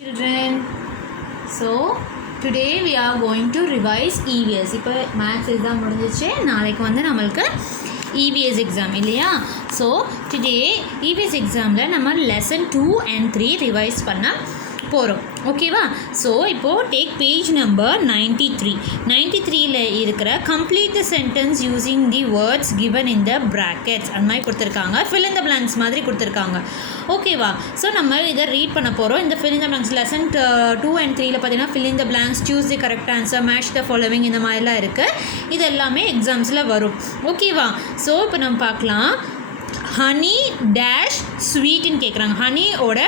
Children, so today we are going to revise EVS. இப்போ maths exam முடிஞ்சிச்சு, நாளைக்கு வந்து நம்மளுக்கு EVS எக்ஸாம் இல்லையா? ஸோ டுடே EVS எக்ஸாமில் நம்ம லெசன் 2 and 3 ரிவைஸ் பண்ண போகிறோம். ஓகேவா? ஸோ இப்போது டேக் பேஜ் நம்பர் 93ல் இருக்கிற complete the sentence using the words given in the brackets அந்த மாதிரி கொடுத்துருக்காங்க. ஃபில் இன் த பிளாங்க்ஸ் மாதிரி கொடுத்துருக்காங்க. ஓகேவா? ஸோ நம்ம இதை ரீட் பண்ண போகிறோம். இந்த fill in the blanks lesson 2 and 3ல் பார்த்தீங்கன்னா fill in the blanks, choose the correct answer, match the following, இந்த மாதிரிலாம் இருக்குது. இது எல்லாமே எக்ஸாம்ஸில் வரும். ஓகேவா? ஸோ இப்போ நம்ம பார்க்கலாம். ஹனி டேஷ் ஸ்வீட்டுன்னு கேட்குறாங்க. ஹனியோட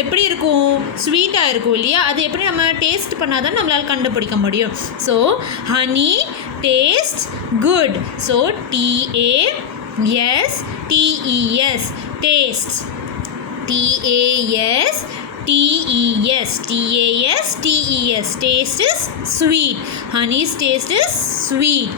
எப்படி இருக்கும்? ஸ்வீட்டாக இருக்கும் இல்லையா? அது எப்படி நம்ம டேஸ்ட் பண்ணால் தான் நம்மளால் கண்டுபிடிக்க முடியும். So honey taste good. So TASTES taste. TASTES taste is sweet. Honey's taste is sweet.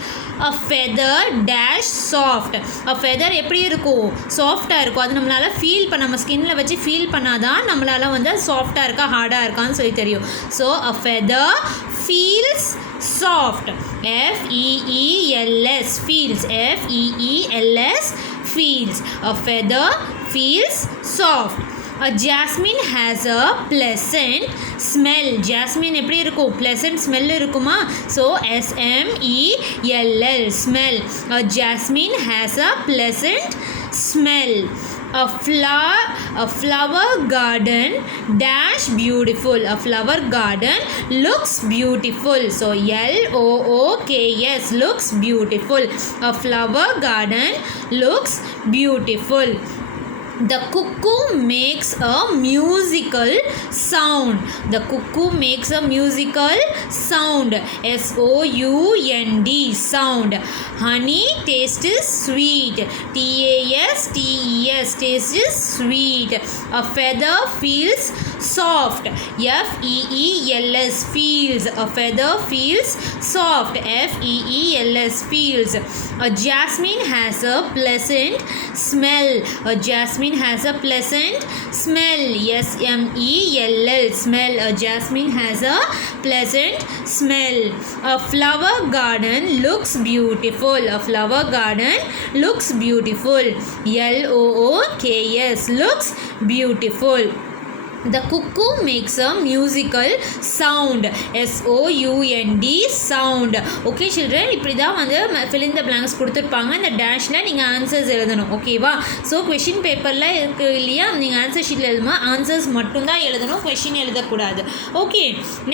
A feather dash soft. A feather எப்படி இருக்கும்? சாஃப்டாக இருக்கும். அது நம்மளால் ஃபீல் பண்ண, நம்ம ஸ்கின்னில் வச்சு ஃபீல் பண்ணாதான் நம்மளால் வந்து சாஃப்டாக இருக்கா ஹார்டாக இருக்கான்னு சொல்லி தெரியும். So a feather feels soft. FEELS feels. FEELS feels. A feather feels soft. A jasmine has a pleasant smell. Jasmine எப்படி இருக்கும்? pleasant smell இருக்குமா? So SMELL smell. A jasmine has a pleasant smell. A flower garden dash beautiful. A flower garden looks beautiful. So LOOKS looks beautiful. A flower garden looks beautiful. The cuckoo makes a musical sound. The cuckoo makes a musical sound. SOUND sound. Honey taste is sweet. TASTES taste is sweet. A feather feels soft. FEELS feels. A feather feels soft. FEELS feels. A jasmine has a pleasant smell. A jasmine has a pleasant smell. SMELL smell. A jasmine has a pleasant smell. A flower garden looks beautiful. A flower garden looks beautiful. LOOKS looks beautiful. The cuckoo makes a musical sound. SOUND sound. Okay children, இப்படி தான் வந்து fill in the blanks கொடுத்துருப்பாங்க. இந்த டேஷில் நீங்கள் answers எழுதணும். ஓகேவா? So question பேப்பரில் இருக்குது இல்லையா? நீங்கள் ஆன்சர் ஷீட்டில் எழுதுமா ஆன்சர்ஸ் மட்டும்தான் எழுதணும், கொஷின் எழுதக்கூடாது. ஓகே,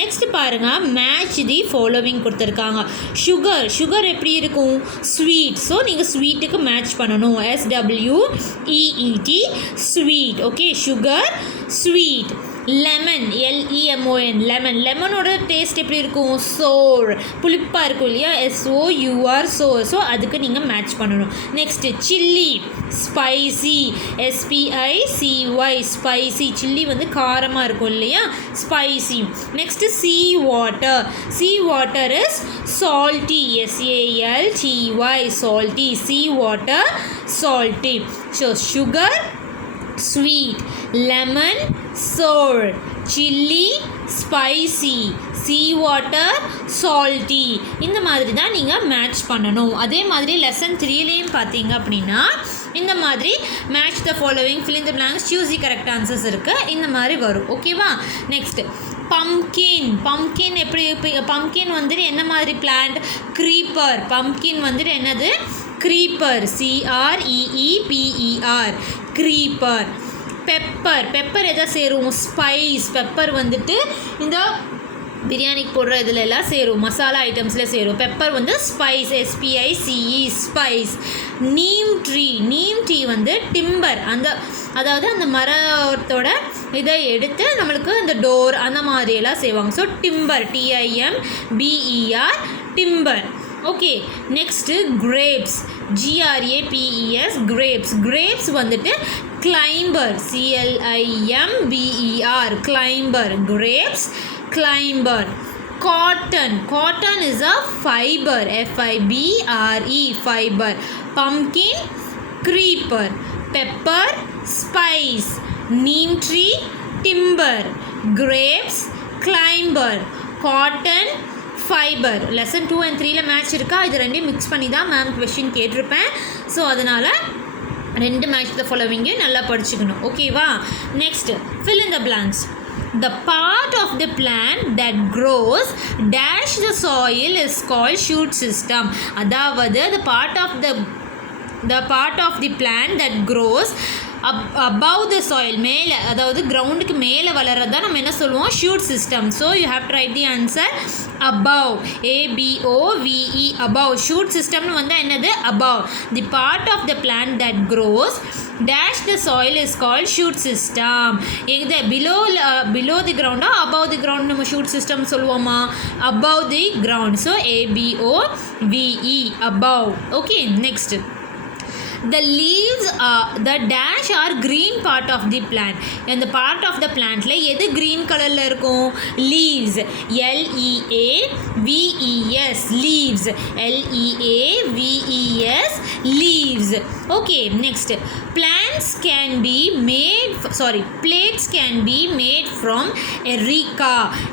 நெக்ஸ்ட் பாருங்கள். மேட்ச் தி ஃபாலோவிங் கொடுத்துருக்காங்க. சுகர் எப்படி இருக்கும்? ஸ்வீட். ஸோ நீங்கள் ஸ்வீட்டுக்கு மேட்ச் பண்ணணும். SWEET sweet. Okay, sugar sweet. Lemon LEMON lemon. லெமனோட டேஸ்ட் எப்படி இருக்கும்? சோர், புளிப்பாக இருக்கும் இல்லையா? SOUR சோர். ஸோ அதுக்கு நீங்கள் மேட்ச் பண்ணணும். Next chilli spicy. SPICY spicy. Chilli வந்து காரமாக இருக்கும் இல்லையா? Spicy. Next sea water is salty. SALTY salty. Sea water salty. So sugar sweet, lemon sour, chilli spicy, sea water salty. இந்த மாதிரி தான் நீங்கள் மேட்ச் பண்ணணும். அதே மாதிரி லெசன் 3லேயும் பார்த்தீங்க அப்படின்னா இந்த மாதிரி match the following, fill in the blanks, choose the correct answers இருக்குது. இந்த மாதிரி வரும். ஓகேவா? நெக்ஸ்ட் பம்கின் எப்படி? பம்கின் வந்துட்டு என்ன மாதிரி பிளான்ட்? க்ரீப்பர். பம்கின் வந்துட்டு என்னது? க்ரீப்பர். CREEPER creeper. பெப்பர் எதை சேரும்? ஸ்பைஸ். பெப்பர் வந்துட்டு இந்த பிரியாணிக்கு போடுற இதில் எல்லாம் சேரும், மசாலா ஐட்டம்ஸில் சேரும். பெப்பர் வந்து spice. SPICE spice. Neem tree வந்து டிம்பர். அதாவது அந்த மரத்தோட இதை எடுத்து நம்மளுக்கு அந்த டோர் அந்த மாதிரியெல்லாம் செய்வாங்க. So timber. TIMBER timber. Okay, next grapes. GRAPES grapes வந்துட்டு climber. CLIMBER climber. Grapes climber. Cotton is a fiber. FIBRE fiber. Pumpkin creeper. Pepper spice. Neem tree timber. grapes, climber, cotton, fibre. Lesson 2 and 3ல match இருக்கா? இது ரெண்டையும் mix பண்ணி தான் ma'am question கேட்டிருப்பேன். So அதனால் ரெண்டு match the ஃபாலோவிங்கையும் நல்லா படிச்சுக்கணும். ஓகேவா? Next fill in the blanks. The part of the plant that grows dash the soil is called shoot system. அதாவது the part of the plant that grows above the soil, மேலே, அதாவது கிரவுண்டுக்கு மேலே வளர்றதா நம்ம என்ன சொல்லுவோம்? Shoot system. So you have to write the answer above, ABOVE, above. Shoot சிஸ்டம்னு வந்தால் என்னது? above. The part of the plant that grows dash the soil is called shoot system. எது below the ground or above the ground நம்ம shoot system சொல்லுவோமா? above the ground. So ABOVE, above. Okay, next. The leaves the dash are green part of the plant. And the part of the plantல எது green colorல இருக்கும்? leaves, LEAVES, leaves, LEAVES, leaves. Okay, next. Plates can be made from erica.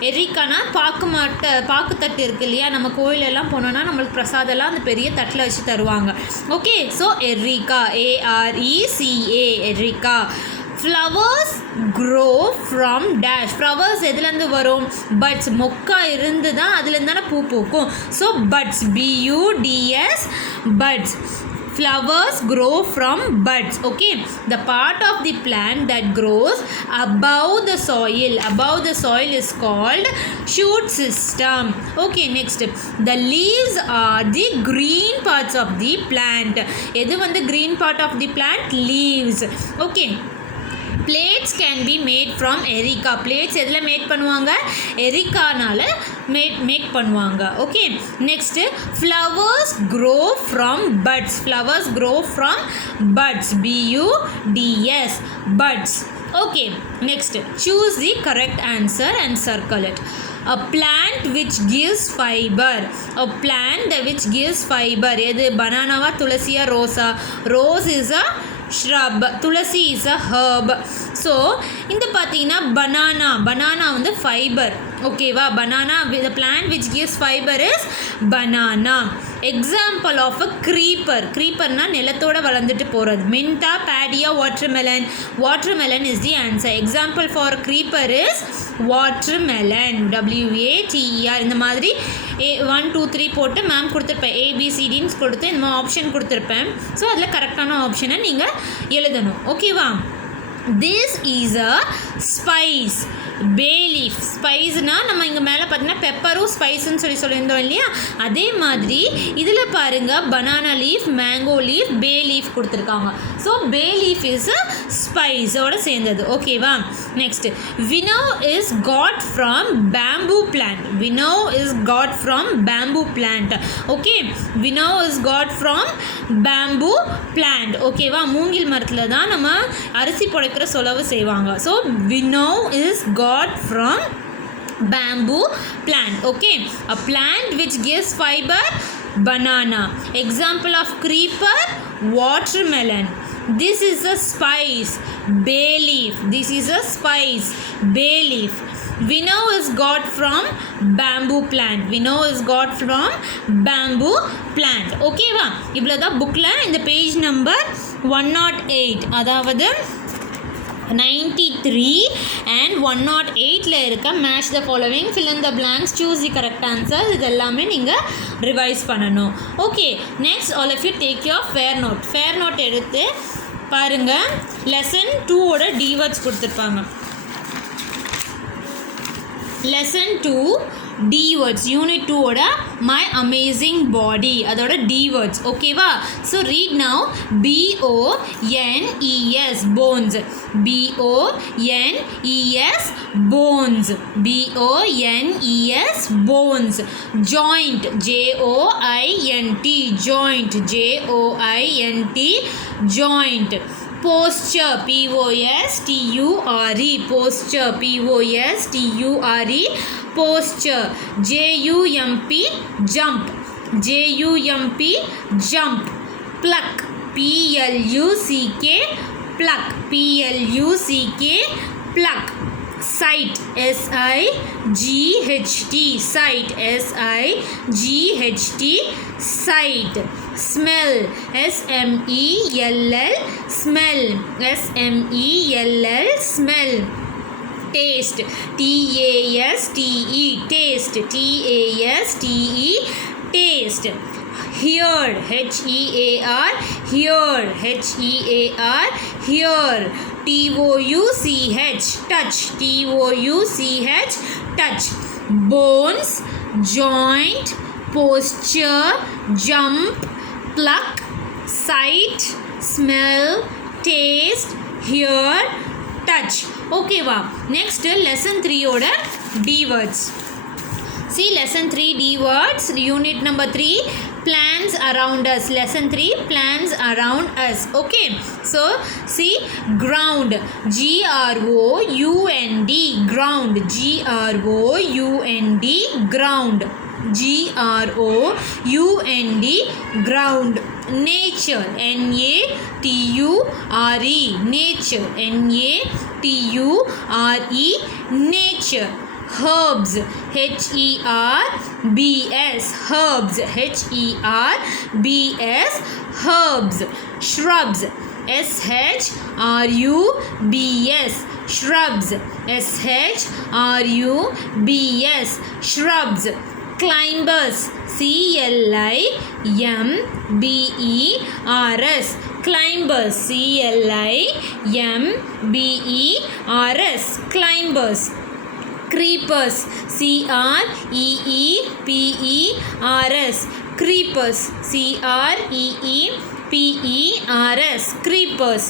Ericaனா பாக்கு தட்டு இருக்கு இல்லையா? நம்ம கோயிலெல்லாம் போனோம்னா நம்மளுக்கு பிரசாதெல்லாம் அந்த பெரிய தட்டில் வச்சு தருவாங்க. Okay, so erica, ARECA, erica. Flowers grow from dash. Flowers எதுலேருந்து வரும்? buds. மொக்கா இருந்து தான் அதுலேருந்து தானே பூ பூக்கும். So buds, BUDS, buds. Flowers grow from buds. Okay, the part of the plant that grows above the soil is called shoot system. Okay, next. The leaves are the green parts of the plant. எது வந்து green part of the plant? leaves. Okay, plates can be made from erica. plates எதில் mat பண்ணுவாங்க? எரிக்கானால make பண்ணுவாங்க. Okay, next. flowers grow from buds. flowers grow from buds, BUDS, buds. Okay, next. choose the correct answer and circle it. A plant which gives fiber. A plant which gives fiber. எது? பனானாவா, துளசியா, ரோஸா? rose is a shrub, துளசி is a herb. So இந்த பார்த்தீங்கன்னா banana வந்து fibre. ஓகேவா? banana, the plant which gives fiber is banana. Example of a creeperனா நிலத்தோட வளர்ந்துட்டு போகிறது. மின்டா, பேடியா, watermelon is the answer. Example for creeper is watermelon, WATER. இந்த மாதிரி 1 2 3 போட்டு மேம் கொடுத்துருப்பேன். ABCDன்னு கொடுத்து இந்த மாதிரி ஆப்ஷன் கொடுத்துருப்பேன். ஸோ அதில் கரெக்டான ஆப்ஷனை நீங்கள் எழுதணும். ஓகேவா? This is a spice, bay leaf. ஸ்பைஸ்னால் நம்ம இங்கே மேலே பார்த்தீங்கன்னா பெப்பரும் ஸ்பைஸ்ன்னு சொல்லியிருந்தோம் இல்லையா? அதே மாதிரி இதில் பாருங்கள், banana leaf, mango leaf, bay leaf கொடுத்துருக்காங்க. So bay leaf is a ஸ்பைஸோடு சேர்ந்தது. ஓகேவா? Next. Winnow is got from bamboo plant. Winnow is got from bamboo plant. Okay, winnow is got from bamboo plant. ஓகேவா? மூங்கில் மரத்தில் தான் நம்ம அரிசி புடைக்கிற சொலவு செய்வாங்க. So winnow is got from bamboo plant. Okay, a plant which gives fiber, banana. Example of creeper, watermelon. This is a spice, bay leaf. This is a spice, bay leaf. Winnow is got from bamboo plant. Winnow is got from bamboo plant. Okay va? இவ்வளோதான் புக்கில் இந்த page number 108, அதாவது 93 and 108ல இருக்க match the following, fill in the blanks, choose the correct answer. இது எல்லாமே நீங்கள் revise பண்ணணும். Okay, next all of you take your fair note எடுத்து பாருங்கள். லெசன் 2ஓட டிவேர்ட்ஸ் கொடுத்துருப்பாங்க. லெசன் 2 டிவேர்ட்ஸ், யூனிட் 2ஓட மை அமேசிங் பாடி, அதோட டிவேர்ட்ஸ். ஓகேவா? So read now. BONES, bones. BONES, bones. BONES, bones. Joint, JOINT, joint. JOINT, joint. Posture, POSTURE, posture. POSTURE, posture. JUMP, jump. JUMP, jump. Pluck, PLUCK, pluck. PLUCK, pluck. sight, S-I-G-H-T, sight, S-I-G-H-T, sight. Smell, S-M-E-L-L, smell, S-M-E-L-L, smell. Taste, T-A-S-T-E, taste, T-A-S-T-E, taste. Hear, H-E-A-R, hear, H-E-A-R, hear. T-O-U-C-H, touch, T-O-U-C-H, touch. Bones, joint, posture, jump, pluck, sight, smell, taste, hear, touch. Okay va. Next lesson 3 oda D words. See lesson 3 D words, unit number 3, plants around us. Lesson 3, plants around us. Okay, so see ground, G-R-O-U-N-D, ground, G-R-O-U-N-D, ground, G-R-O-U-N-D, ground. Nature, N-A-T-U-R-E, nature, N-A-T-U-R-E, nature. Herbs, H-E-R-B-S, herbs, H-E-R-B-S, herbs. Shrubs, S-H-R-U-B-S, shrubs, S-H-R-U-B-S, shrubs. Climbers, C-L-I-M-B-E-R-S, climbers, C-L-I-M-B-E-R-S, climbers. Creepers, C-R-E-E-P-E-R-S, creepers, C-R-E-E-P-E-R-S, creepers.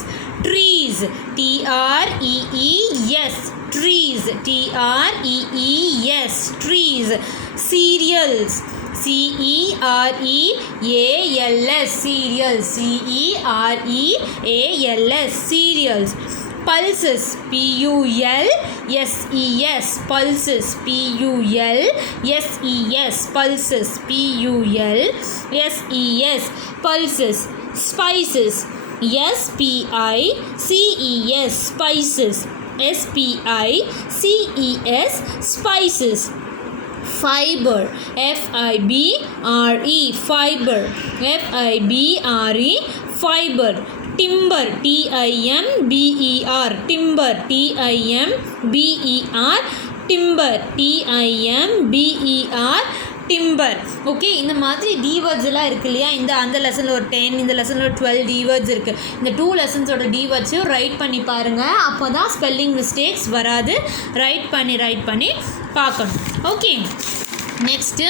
Trees, T-R-E-E-S, trees, T-R-E-E-S, trees. Cereals, C-E-R-E-A-L-S, cereals, C-E-R-E-A-L-S, cereals. Pulses, P-U-L-S-E-S, pulses, P-U-L-S-E-S, pulses, P-U-L-S-E-S, pulses. Spices, S-P-I-C-E-S, spices, S-P-I-C-E-S, spices. Fiber, F-I-B-R-E, fiber, F-I-B-R-E, fiber. Timber, T-I-M-B-E-R, timber, T-I-M-B-E-R, timber, T-I-M-B-E-R, timber. Okay, இந்த மாதிரி D words எல்லாம் இருக்கு இல்லையா, இந்த அந்த லெசனில் ஒரு 10, இந்த லெசனில் ஒரு 12 டி வேர்ட்ஸ் இருக்குது. இந்த 2 லெசன்ஸோட டி வேர்ட்ஸையும் ரைட் பண்ணி பாருங்கள். அப்போ தான் ஸ்பெல்லிங் மிஸ்டேக்ஸ் வராது. ரைட் பண்ணி பார்க்கணும். ஓகே, நெக்ஸ்ட்டு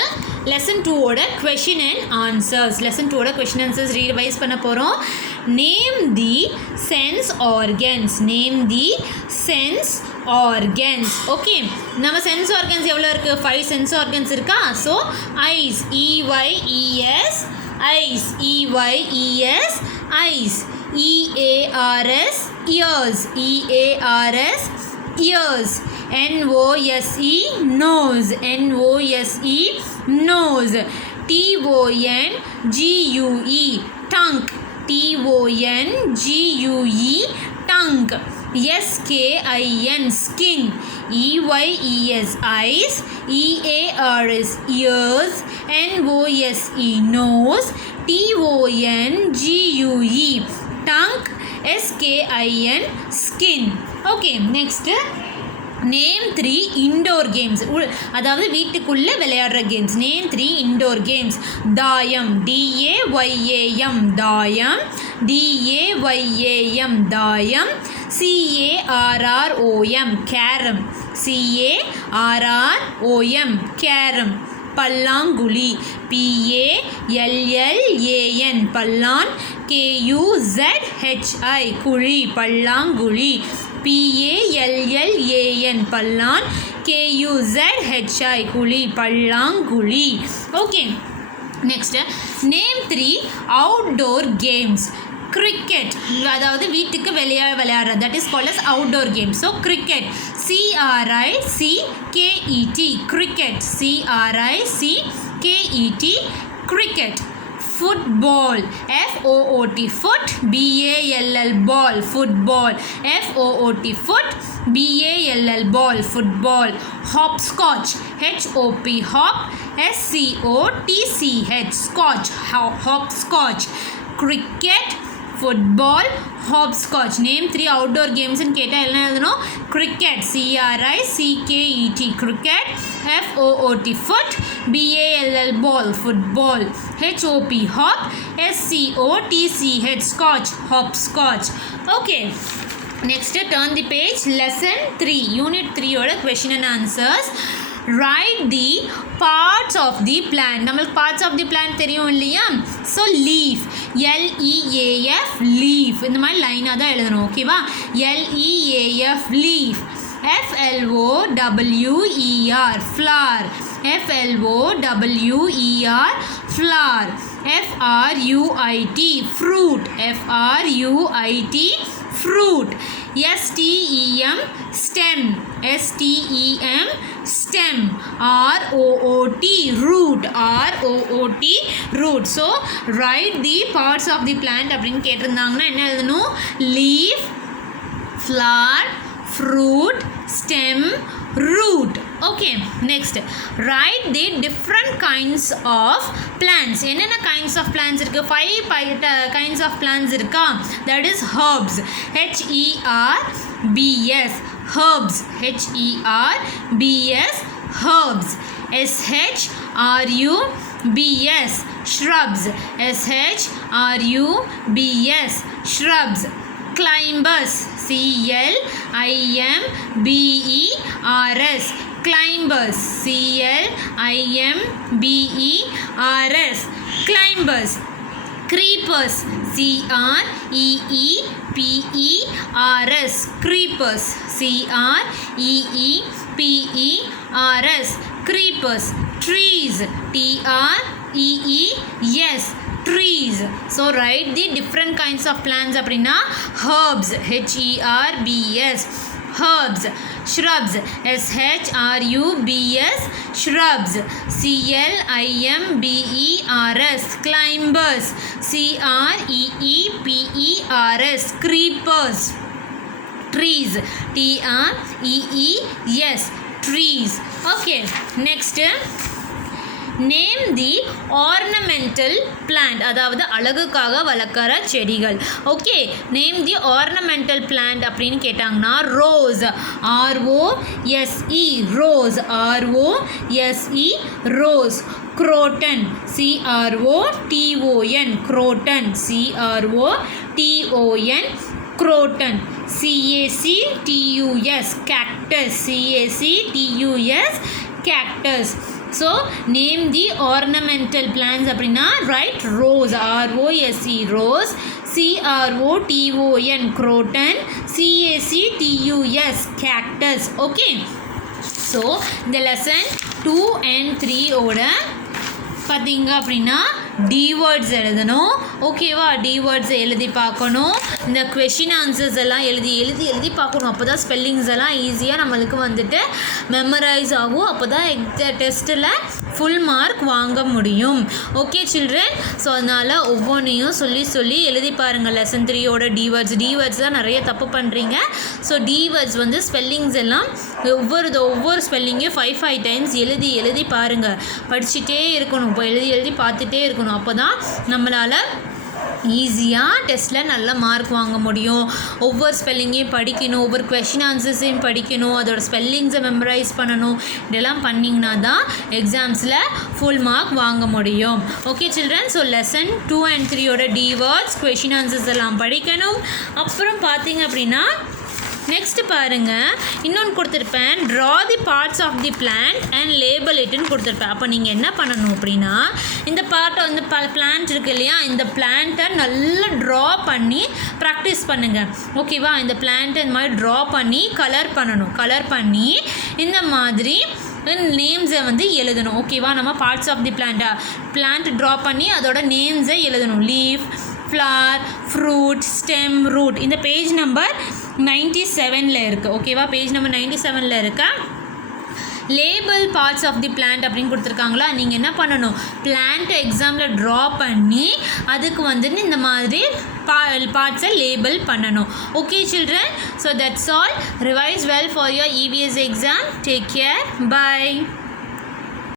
லெசன் 2ஓட கொஷின் அண்ட் ஆன்சர்ஸ். லெசன் 2ஓட கொஷின் ஆன்சர்ஸ் ரீவைஸ் பண்ண போகிறோம். Name the sense organs, name the sense organs. Okay, நம்ம சென்ஸ் ஆர்கன்ஸ் எவ்வளோ இருக்குது? 5 சென்ஸ் ஆர்கன்ஸ் இருக்கா? So eyes, E Y E S, eyes, E Y E S, eyes. E A R S, ears, E A R S, ears. N-O-S-E, nose, N-O-S-E, nose. T-O-N-G-U-E, tongue, T-O-N-G-U-E, tongue. S-K-I-N, skin. E-Y-E-S, eyes. E-A-R-S, ears. N-O-S-E, nose. T-O-N-G-U-E, tongue. S-K-I-N, skin. Okay, next. Name 3 indoor games, அதாவது வீட்டுக்குள்ளே விளையாடுற games. Name 3 indoor games. தாயம், D-A-Y-A-M, தாயம், D-A-Y-A-M, தாயம். C-A-R-R-O-M, carrom, C-A-R-R-O-M, carrom. பல்லாங்குழி, P-A-L-L-A-N, பல்லான், K-U-Z-H-I, குழி, பல்லாங்குழி. P-A-L-L-A-N, பல்லான், K-U-Z-H-I, குழி, பல்லாங்குழி. Okay, next name 3 outdoor games. Cricket, அதாவது வீட்டுக்கு விளையாடுறது, that is called as outdoor game. So cricket, C-R-I-C-K-E-T, cricket, C-R-I-C-K-E-T, cricket. Football, F-O-O-T, foot, B-A-L-L, ball, football, F-O-O-T, foot, BALL ball football. Hopscotch HOP hop SCOTCH scotch hopscotch. Cricket football hopscotch. Name 3 outdoor games in கேட்டா என்ன எழுதணும்? Cricket CRICKET cricket. FOOT foot. BALL ball football. HOP hop SCOTCH scotch hopscotch. Okay, next turn the page. Lesson 3 unit 3 ஓட question and answers. Write the parts of the plant. நம்மளுக்கு parts of the plant தெரியும் இல்லையா? So leaf LEAF leaf இந்த மாதிரி லைனாக தான் எழுதணும். ஓகேவா? LEAF leaf. FLOWER flower. FLOWER flower. FRUIT fruit. FRUIT fruit. STEM stem. STEM stem. ROOT root. ROOT root. So write the parts of the plant அப்படின்னு கேட்டிருந்தாங்கன்னா என்ன எழுதணும்? Leaf, flower, fruit, stem, root. Okay, next write the different kinds of plants. என்னென்ன kinds of plants இருக்கு? 5 kinds of plants இருக்கா? That is herbs. HERBS herbs. HERBS herbs. SHRUBS shrubs. SHRUBS shrubs. Climbers. CLIMBERS climbers. CLIMBERS climbers. Creepers. CREEPERS creepers. CREEPERS creepers. Trees. TREES trees. So write the different kinds of plants அப்படின்னா herbs. HERBS herbs. Shrubs. SHRUBS shrubs. CLIMBERS climbers. CREEPERS creepers. Trees. TREES trees. Okay, next name தி ornamental plant, அதாவது அழகுக்காக வளர்க்குற செடிகள். Okay, name தி ornamental plant அப்படின்னு கேட்டாங்கன்னா rose. ROSE rose. ROSE rose. Croton. CROTON croton. CROTON croton. CACTUS cactus. CACTUS cactus. So name the ornamental plants அப்படின்னா write rose. ROSE rose. CROTON croton. CACTUS cactus. Okay, so இந்த lesson 2 and 3 ஓட பார்த்தீங்க அப்படின்னா D words எழுதணும். ஓகேவா? D words எழுதி பார்க்கணும். இந்த கொஷின் ஆன்சர்ஸ் எல்லாம் எழுதி பார்க்கணும். அப்போ தான் ஸ்பெல்லிங்ஸ் எல்லாம் ஈஸியாக நம்மளுக்கு வந்துட்டு மெமரைஸ் ஆகும். அப்போ தான் டெஸ்ட்டில் ஃபுல் மார்க் வாங்க முடியும். ஓகே சில்ட்ரன், ஸோ அதனால் ஒவ்வொன்றையும் சொல்லி எழுதி பாருங்கள். லெசன் 3யோட டி வேர்ட்ஸ் தான் நிறைய தப்பு பண்ணுறீங்க. ஸோ டி வேர்ட்ஸ் வந்து ஸ்பெல்லிங்ஸ் எல்லாம் ஒவ்வொரு ஸ்பெல்லிங்கையும் 5 டைம்ஸ் எழுதி பாருங்கள். படிச்சுட்டே இருக்கணும். இப்போ எழுதி பார்த்துட்டே இருக்கணும். அப்போ தான் நம்மளால் ஈஸியாக டெஸ்ட்டில் நல்ல மார்க் வாங்க முடியும். ஒவ்வொரு ஸ்பெல்லிங்கையும் படிக்கணும். ஒவ்வொரு கொஷின் ஆன்சர்ஸையும் படிக்கணும். அதோட ஸ்பெல்லிங்ஸை மெமரைஸ் பண்ணணும். இதெல்லாம் பண்ணிங்கன்னா தான் எக்ஸாம்ஸில் ஃபுல் மார்க் வாங்க முடியும். Okay children, so lesson 2 and 3யோட டி வேர்ட்ஸ் கொஷின் ஆன்சர்ஸ் எல்லாம் படிக்கணும். அப்புறம் பார்த்தீங்க அப்படின்னா நெக்ஸ்ட் பாருங்கள், இன்னொன்று கொடுத்துருப்பேன், draw the parts of the plant and label இட்டுன்னு கொடுத்துருப்பேன். அப்போ நீங்கள் என்ன பண்ணணும் அப்படின்னா இந்த பார்ட்டை வந்து பிளான்ட் இருக்கு இல்லையா, இந்த பிளான்ட்டை நல்லா ட்ரா பண்ணி ப்ராக்டிஸ் பண்ணுங்கள். ஓகேவா? இந்த பிளான்ட்டை இந்த மாதிரி ட்ரா பண்ணி கலர் பண்ணி இந்த மாதிரி நேம்ஸை வந்து எழுதணும். ஓகேவா? நம்ம parts of the plant draw பண்ணி அதோட நேம்ஸை எழுதணும். Leaf, flower, fruit, stem, root. இந்த பேஜ் நம்பர் 97 இருக்குது. ஓகேவா? பேஜ் நம்பர் 97 இருக்கா. Label parts of the plant அப்படின்னு கொடுத்துருக்காங்களா, நீங்கள் என்ன பண்ணணும், பிளான்ட்டை எக்ஸாமில் ட்ரா பண்ணி அதுக்கு வந்துட்டு இந்த மாதிரி parts label பண்ணணும். Okay children, so that's all. Revise well for your EVS exam. Take care. Bye.